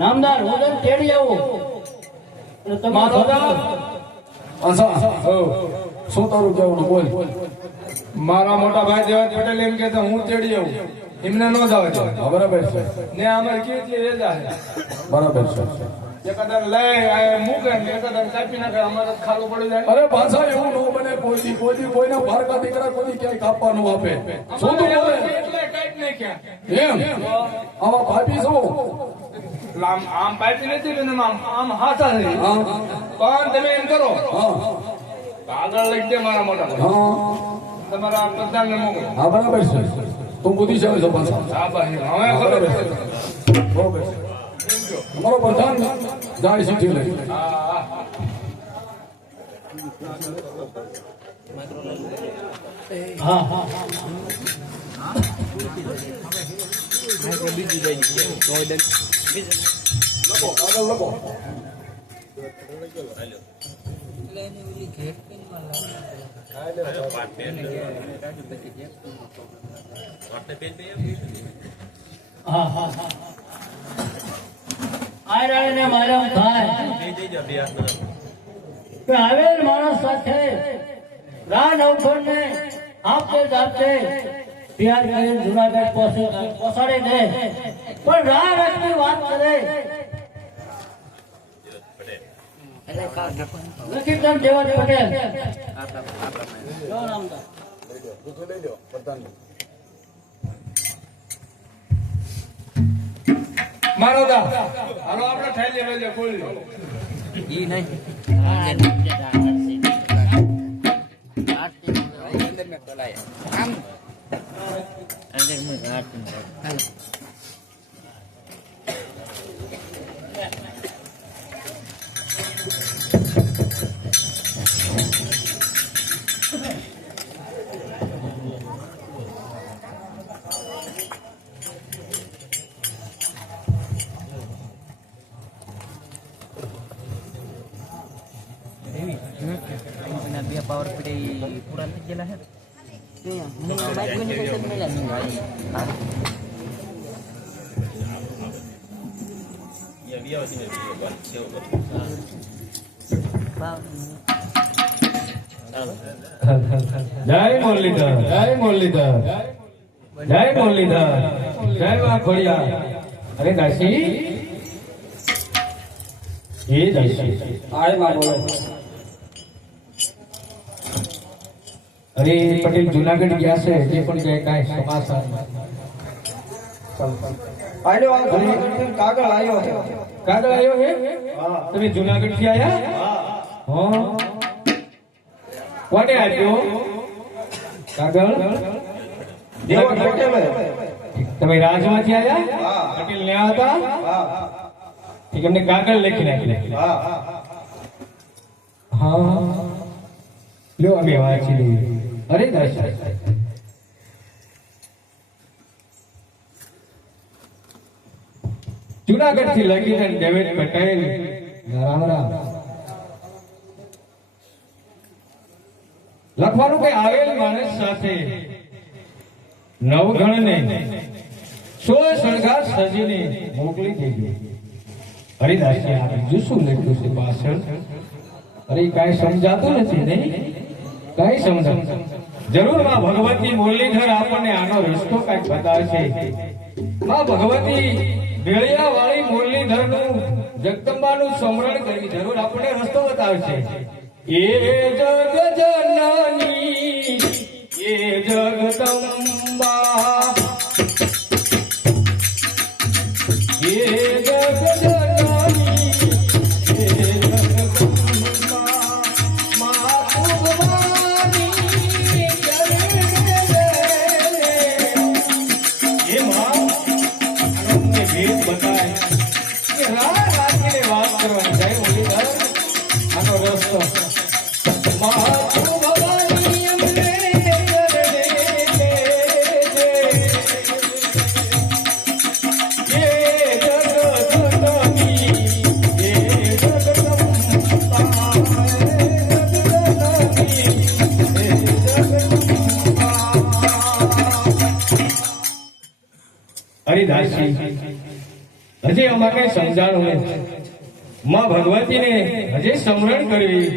નામદાર હું તને તેડી આવું અને તમારો શું તારું કહેવાનું બોલ. મારા મોટા ભાઈ દેવાજ પટેલ એમ કે હું તેડી આવું એમને ન જાવ બરાબર છે, ને અમારે કેટલી રજા છે બરાબર છે. એકદમ લઈ મૂકે ને એકદમ કાપી નાખે અમારે ખાલું પડી જાય. અરે પાછા એવું ન બને કોઈને ભારકા દીકરા કોઈ ક્યાંય કાપવાનું આપે. શું તું બોલે એટલે કાંઈ નાખ્યા એમ આમાં ભાભી શું આમ પાઇપી નથી ને આમ હાથા છે પણ તમે એમ કરો આગળ લઈ દે મારા મોટા ભાઈ હા તમારા પ્રધાન ને મોકલો. હા બરાબર છે, તું બુદ્ધિશાળી છો પાછા. હા ભાઈ હવે ખબર છે. બરાબર છે. તમારો પ્રધાન જાય સીધી લઈ. હા હા લખો કાગળ લખો. હા હા આ રાણે મારા ભાઈ કે આવેલ માણસ સાથે રાન અવસર ને આપતે આપતે તૈયાર કરીને જુનાગઢ પહોંચાડી દે પણ રાહ રાખની વાત કરે નથી તમ દેવાજ પટેલ જો નામદાર લઈ લો પ્રધાન. મારો દા હાલો આપણે થેલી વેલે ખોલી લો. पावर पे पूरा नहीं गेला है नहीं माइक में नहीं कैसे मिला ये भी आवती है જય મુરલીધર જય મુરલીધર જય મુરલીધર જય માં ખોડિયા. અરે દાસી એ દાસી આય માં બોલે. અરે પટેલ જુનાગઢ ગયા છે તે પણ કે કાંઈ સમાચાર આયો આ કાગળ આયો છે. કાગળ આવ્યો હે તમે જુનાગઢ થી આયા હા કોને આપ્યો કાગળ દેવાજ પટેલ. તમે રાજમાંથી આયા પટેલ ને હતા એમને કાગળ લખી નાખી હા લો અમે વાંચી લઈએ. અરે દાસી જુનાગઢ થી લખીને ડેવિડ પટેલ રામ રામ લખવાનું કે આવેલ માણસ સાથે નવગણને 16 શણગાર સજીને મોકલી દેજો. હરિદાસજી આ બીજું શું લખ્યું છે પાછળ? અરે કાંઈ સમજાતું નથી નહીં કાંઈ સમજાતું. જરૂર માં ભગવતી મુરલીધર આપણને આનો રસ્તો કાંઈક બતાવશે. માં ભગવતી ભેળિયા વાળી મુરલીધર નું જગદંબાનું સ્મરણ કરી જરૂર આપણને રસ્તો બતાવશે. એ જગ જનની એ જગદંબા એ જગ જનની એ જગદંબા મા ભગવાની જય એ માં આનંદને ભેદ બતાય કે રાત રાખીને વાત કરવાની. જય મુરલીધર આનો રસ્તો આમાં કઈ સમજાણું નહીં માં ભગવતીને હજી સમરણ કરવી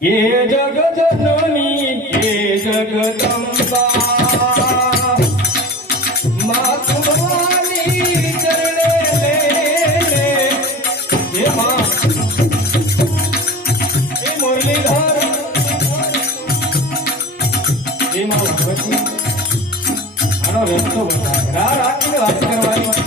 એ જગ જનની એ જગદંબા માં તુમારી ચરણે લે એ માં એ મુરલીધર એ માં ભગવતી આનો રસ્તો બતાવે રાહ રાખીને વાત કરવાની